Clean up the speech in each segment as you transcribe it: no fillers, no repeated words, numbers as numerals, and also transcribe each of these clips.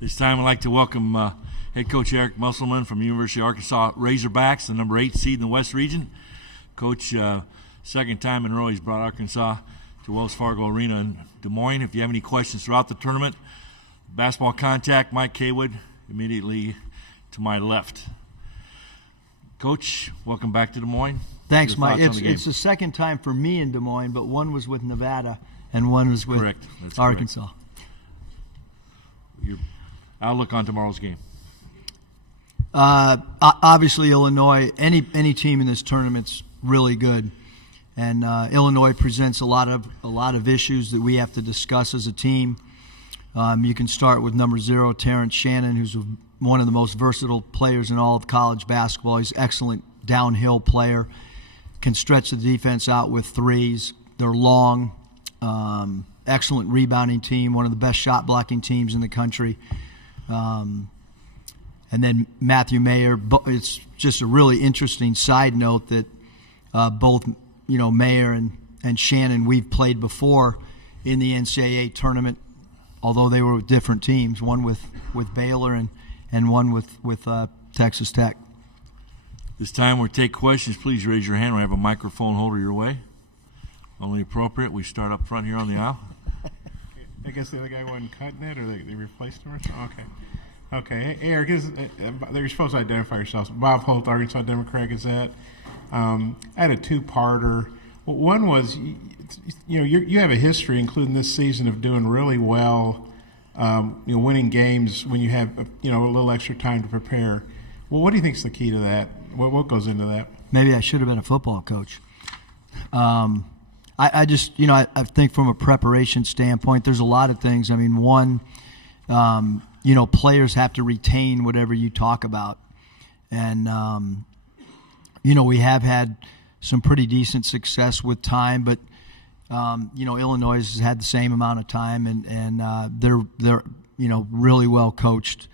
This time I'd like to welcome head coach Eric Musselman from University of Arkansas Razorbacks, the number 8 seed in the West Region. Coach, second time in a row he's brought Arkansas to Wells Fargo Arena in Des Moines. If you have any questions throughout the tournament, basketball contact, Mike Kaywood, immediately to my left. Coach, welcome back to Des Moines. Thanks, Mike. It's the second time for me in Des Moines, but one was with Nevada and one was with Arkansas. Correct. Your outlook on tomorrow's game? Obviously, Illinois. Any team in this tournament's really good, and Illinois presents a lot of issues that we have to discuss as a team. You can start with number 0, Terrence Shannon, who's one of the most versatile players in all of college basketball. He's an excellent downhill player, can stretch the defense out with threes. They're long, excellent rebounding team, one of the best shot blocking teams in the country. And then Matthew Mayer. It's just a really interesting side note that both Mayer and Shannon, we've played before in the NCAA tournament, although they were with different teams, one with Baylor and one with Texas Tech. This time we'll take questions. Please raise your hand. We have a microphone holder your way. Only appropriate. We start up front here on the aisle. I guess the other guy wasn't cutting it, or they replaced him or something? Okay. Hey, Eric, you're supposed to identify yourselves. Bob Holt, Arkansas Democrat Gazette. I had a two-parter. One was, you have a history, including this season, of doing really well, winning games when you have a little extra time to prepare. Well, what do you think is the key to that? What goes into that? Maybe I should have been a football coach. I just, I think from a preparation standpoint, there's a lot of things. I mean, one, players have to retain whatever you talk about. And, we have had some pretty decent success with time, but, Illinois has had the same amount of time, and they're really well coached.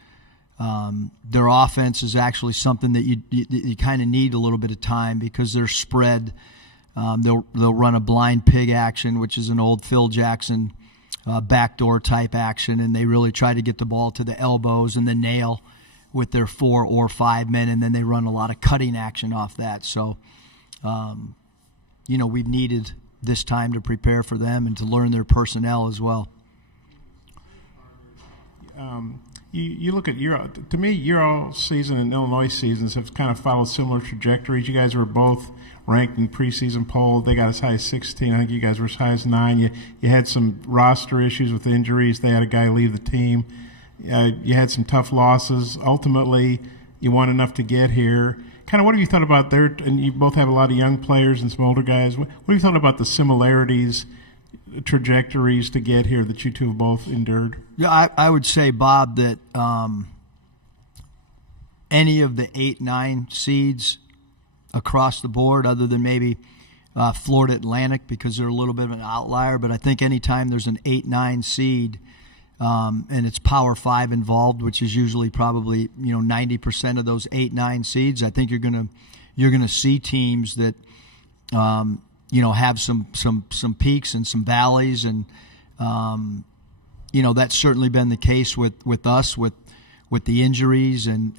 Their offense is actually something that you kind of need a little bit of time because they're spread. They'll run a blind pig action, which is an old Phil Jackson backdoor type action, and they really try to get the ball to the elbows and the nail with their 4 or 5 men, and then they run a lot of cutting action off that. So, we've needed this time to prepare for them and to learn their personnel as well. You look at your all season and Illinois seasons have kind of followed similar trajectories. You guys were both ranked in preseason poll. They got as high as 16. I think you guys were as high as 9. You had some roster issues with injuries. They had a guy leave the team. You had some tough losses. Ultimately, you won enough to get here. Kind of what have you thought about there? And you both have a lot of young players and some older guys. What have you thought about the similarities, trajectories to get here that you two have both endured? Yeah, I would say, Bob, that any of the 8-9 seeds across the board, other than maybe Florida Atlantic because they're a little bit of an outlier, but I think anytime there's an 8-9 seed and it's Power 5 involved, which is usually probably 90% of those 8-9 seeds, I think you're gonna see teams that have some peaks and some valleys, and that's certainly been the case with us with the injuries and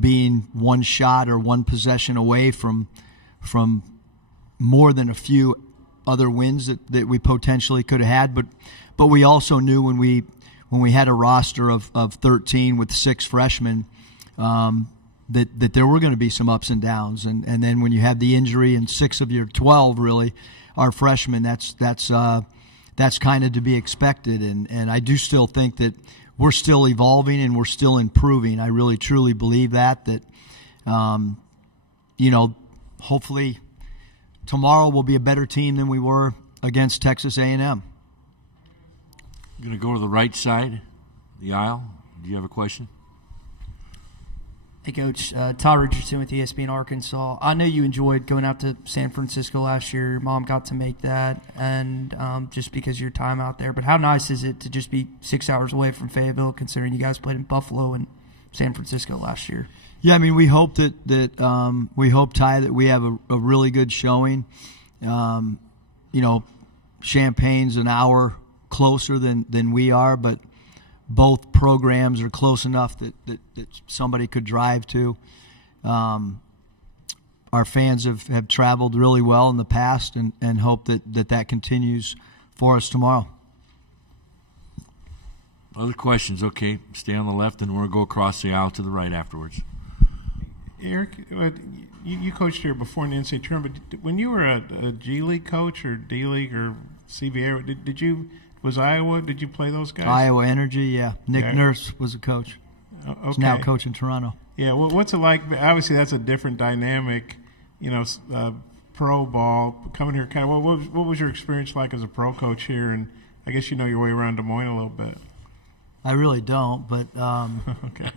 being one shot or one possession away from more than a few other wins that we potentially could have had. But we also knew when we had a roster of 13 with 6 freshmen that there were going to be some ups and downs. And then when you have the injury and 6 of your 12 really are freshmen, that's kind of to be expected. And I do still think that we're still evolving and we're still improving. I really, truly believe that hopefully tomorrow we'll be a better team than we were against Texas A&M. I'm going to go to the right side of the aisle. Do you have a question? Hey, Coach. Todd Richardson with ESPN Arkansas. I know you enjoyed going out to San Francisco last year. Your mom got to make that, and just because of your time out there. But how nice is it to just be 6 hours away from Fayetteville, considering you guys played in Buffalo and San Francisco last year? Yeah, I mean, we hope Ty, that we have a really good showing. Champagne's an hour closer than we are, but both programs are close enough that somebody could drive to. Our fans have traveled really well in the past and hope that continues for us tomorrow. Other questions? Okay, stay on the left, and we'll go across the aisle to the right afterwards. Eric, you coached here before in the NCAA tournament. When you were a G League coach or D League or CBA, did you Iowa? Did you play those guys? Iowa Energy, yeah. Nick Nurse was a coach. Okay. He's now coaching Toronto. Yeah. Well, what's it like? Obviously, that's a different dynamic. Pro ball coming here. Kind of what was your experience like as a pro coach here? And I guess you know your way around Des Moines a little bit. I really don't, but okay.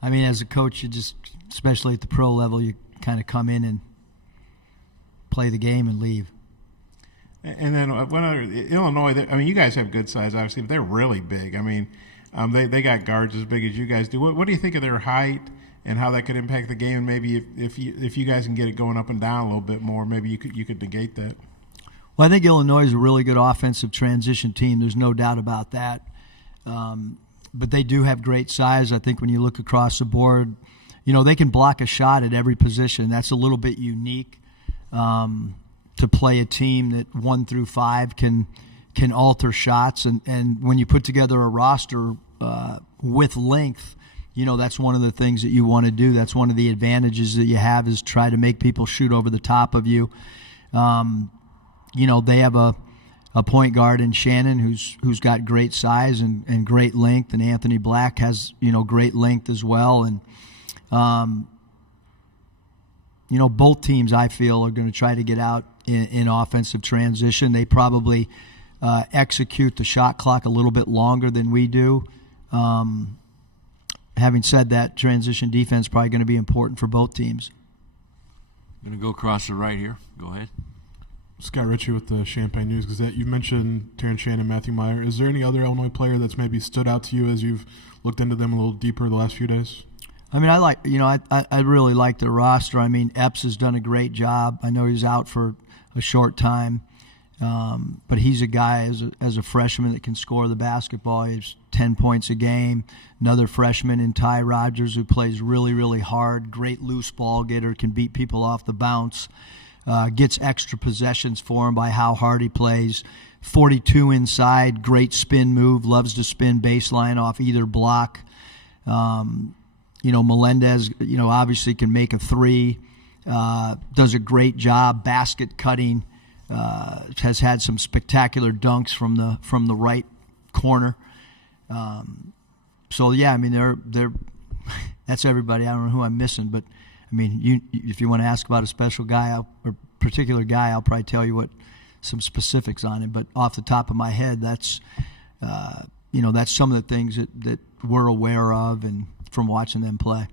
I mean, as a coach, you just, especially at the pro level, you kind of come in and play the game and leave. And then Illinois, I mean, you guys have good size, obviously, but they're really big. I mean, they got guards as big as you guys do. What do you think of their height and how that could impact the game? And maybe if you guys can get it going up and down a little bit more, maybe you could negate that. Well, I think Illinois is a really good offensive transition team. There's no doubt about that. But they do have great size. I think when you look across the board, they can block a shot at every position. That's a little bit unique to play a team that 1 through 5 can alter shots. And when you put together a roster with length, that's one of the things that you want to do. That's one of the advantages that you have is try to make people shoot over the top of you. They have a point guard in Shannon who's got great size and great length, and Anthony Black has great length as well. And both teams I feel are going to try to get out in offensive transition. They probably execute the shot clock a little bit longer than we do. Having said that, transition defense is probably going to be important for both teams. I'm going to go across the right here. Go ahead. Scott Ritchie with the Champaign News-Gazette. You mentioned Terrence Shannon, Matthew Meyer. Is there any other Illinois player that's maybe stood out to you as you've looked into them a little deeper the last few days? I mean, I really like the roster. I mean, Epps has done a great job. I know he's out for a short time, but he's a guy as a freshman that can score the basketball. He's 10 points a game. Another freshman in Ty Rogers who plays really, really hard. Great loose ball getter, can beat people off the bounce. Gets extra possessions for him by how hard he plays. 42 inside, great spin move, loves to spin baseline off either block. Melendez, obviously can make a three, does a great job basket cutting, has had some spectacular dunks from the right corner. So yeah, I mean they're that's everybody. I don't know who I'm missing, but I mean, if you want to ask about a special guy or particular guy, I'll probably tell you what some specifics on him. But off the top of my head, that's that's some of the things that we're aware of and from watching them play.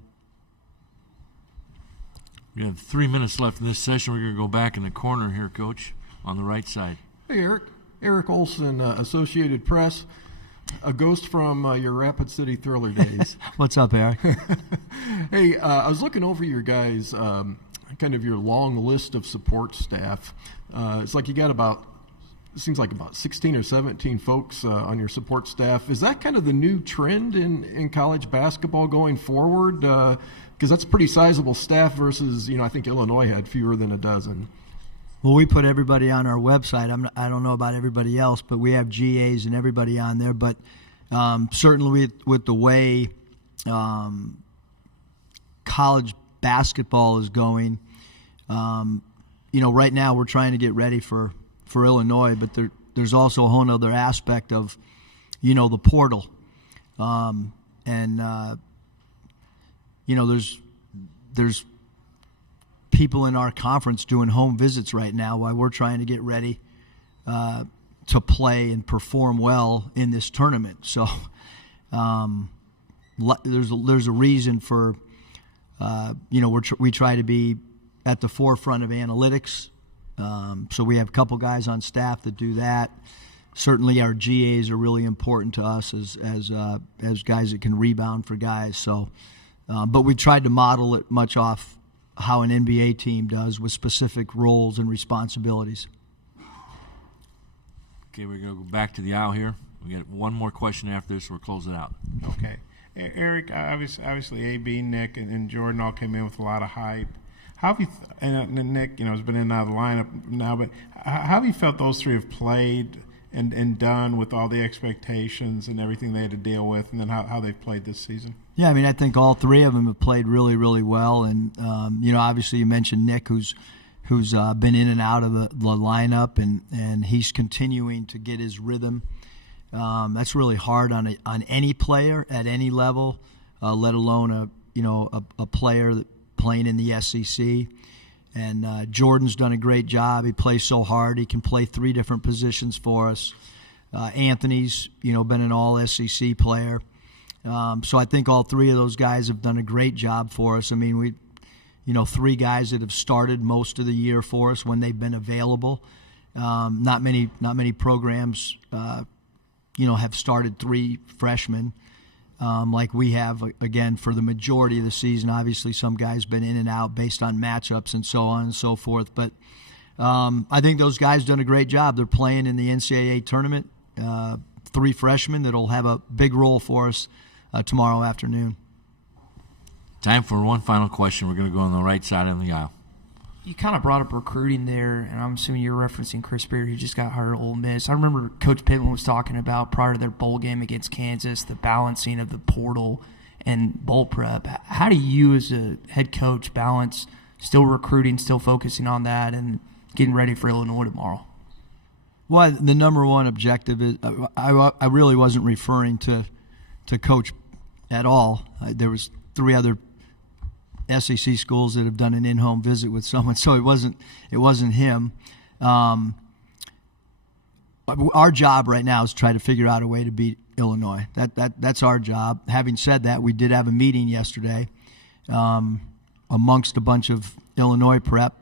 We have 3 minutes left in this session. We're going to go back in the corner here, Coach, on the right side. Hey, Eric. Eric Olson, Associated Press. A ghost from your Rapid City Thriller days. What's up, Eric? Hey, I was looking over your guys' kind of your long list of support staff. It's like you got about 16 or 17 folks on your support staff. Is that kind of the new trend in college basketball going forward? Because that's a pretty sizable staff versus, I think Illinois had fewer than a dozen. Well, we put everybody on our website. I don't know about everybody else, but we have GAs and everybody on there. But certainly with the way college basketball is going, right now we're trying to get ready for Illinois, but there's also a whole other aspect of, the portal. There's people in our conference doing home visits right now while we're trying to get ready to play and perform well in this tournament. So there's a reason for we try to be at the forefront of analytics. So we have a couple guys on staff that do that. Certainly our GAs are really important to us as guys that can rebound for guys. So, but we tried to model it much off how an NBA team does with specific roles and responsibilities. Okay, we're going to go back to the aisle here. We got one more question after this. We'll close it out. Okay. Eric, obviously AB, Nick, and Jordan all came in with a lot of hype. How have you and Nick, has been in and out of the lineup now, but how have you felt those three have played and done with all the expectations and everything they had to deal with, and then how they've played this season? Yeah, I mean, I think all three of them have played really, really well, and obviously you mentioned Nick, who's been in and out of the lineup, and he's continuing to get his rhythm. That's really hard on any player at any level, let alone a player that playing in the SEC. And Jordan's done a great job. He plays so hard. He can play three different positions for us. Anthony's been an all SEC player. So I think all three of those guys have done a great job for us. I mean, we three guys that have started most of the year for us when they've been available. Not many programs have started three freshmen like we have, again, for the majority of the season. Obviously, some guys been in and out based on matchups and so on and so forth. But I think those guys done a great job. They're playing in the NCAA Tournament, three freshmen that'll have a big role for us tomorrow afternoon. Time for one final question. We're going to go on the right side of the aisle. You kind of brought up recruiting there, and I'm assuming you're referencing Chris Beard, who just got hired at Ole Miss. I remember Coach Pittman was talking about prior to their bowl game against Kansas, the balancing of the portal and bowl prep. How do you, as a head coach, balance still recruiting, still focusing on that, and getting ready for Illinois tomorrow? Well, the number one objective is I really wasn't referring to Coach at all. There was three other SEC schools that have done an in-home visit with someone, so it wasn't him. Our job right now is to try to figure out a way to beat Illinois. That's our job. Having said that, we did have a meeting yesterday amongst a bunch of Illinois prep.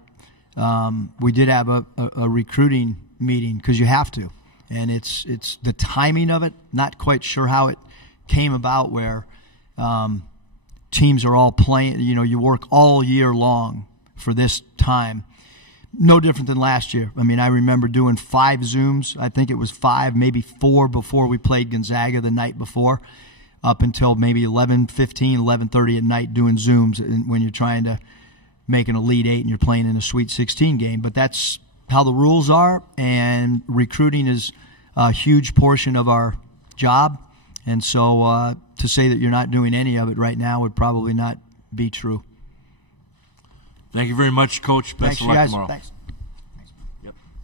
We did have a recruiting meeting because you have to, and it's the timing of it. Not quite sure how it came about where. Teams are all playing, you work all year long for this time. No different than last year. I mean, I remember doing 5 Zooms. I think it was 5, maybe 4 before we played Gonzaga the night before, up until maybe 11:15, 11:30 at night doing Zooms when you're trying to make an Elite 8 and you're playing in a Sweet 16 game. But that's how the rules are, and recruiting is a huge portion of our job. And so to say that you're not doing any of it right now would probably not be true. Thank you very much, Coach. Best of luck tomorrow. Thanks.